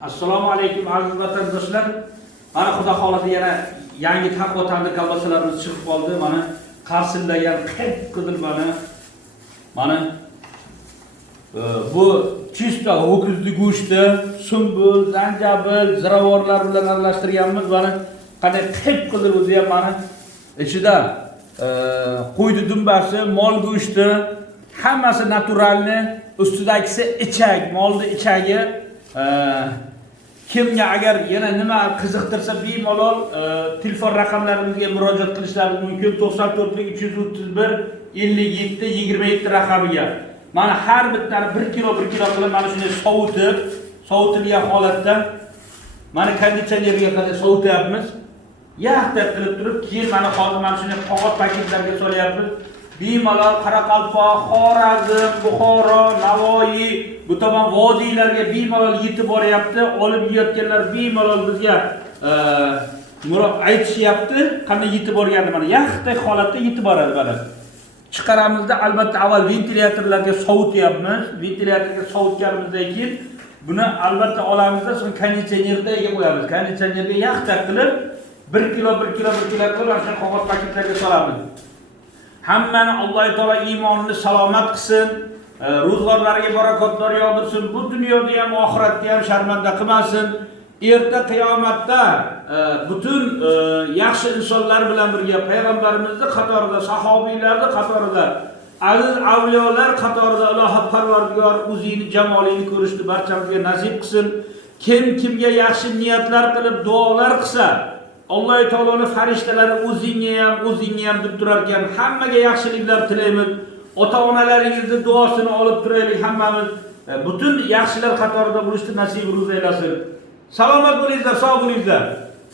Assalomu alaykum aziz vatandoshlar. Mana xudo xolasa yana yangi taqvo tandir kolbasalarimiz chiqib qoldi. Mana qarsildagan qip-qizil mana bu chista ho'kizni go'shti, sumbul, zanjabil, ziravorlar bilan aralashtirganmiz. Mana qanday qip-qizil o'zi ham mana ichida qo'ydi dumbasi, mol go'shti, hammasi naturalni, ustidagisi ichak, molni ichagi. Kimga agar yana nima qiziqtirsa bemalol telefon raqamlarimizga murojaat qilishlari mumkin. 94 331 57 27 raqamiga. Mana har bittani 1 kilo qilib mana shunday sovutilgan holatda mana konditsionerga qadar sovutyapmiz. Yaxtaq qilib turib, keyin mana hozir mana shunday qog'oz paketlarga solyapmiz. Bemalol Qoraqalpoq, Xorazm, Buxoro, Navoiy, bu tomon vodiylarga bemalol yetib boryapti. Olib yeyotganlar bemalol bizga aytishyapti, qanday yetib borganini. Mana yaxtaq holatda yetib boradi mana. Chiqaramizda albatta avval ventilyatorlarga sovutyapmiz. Ventilyatorga sovutganimizdan keyin buni albatta olamizda, so'ng konditsionerga qo'yamiz. Konditsionerga yaxtaq qilib 1 kilo qilib o'sha qog'oz paketlarga solamiz. Hammani Alloh taolo iymonini salomat qilsin, ro'zg'orlariga barakotlar yog'dirsin, bu dunyoda ham oxiratda ham sharmanda qilmasin. Erta qiyomatda butun yaxshi insonlar bilan birga payg'ambarimizning qatorida, sahobiylarning qatorida, aziz avliyolar qatorida Alloh Parvardigor o'zining jamolini ko'rishni barchamizga nasib qilsin. Kimga yaxshi niyatlar qilib duolar qilsa, Alloh taoloning farishtalari o'zingga ham deb turar ekan. Hammaga yaxshiliklar tilaymiz. Ota-onalaringizning duosini olib turaylik hammamiz. Butun yaxshilar qatorida bo'lishni nasib aylasin. Salomat bo'linglar, sog' bo'linglar.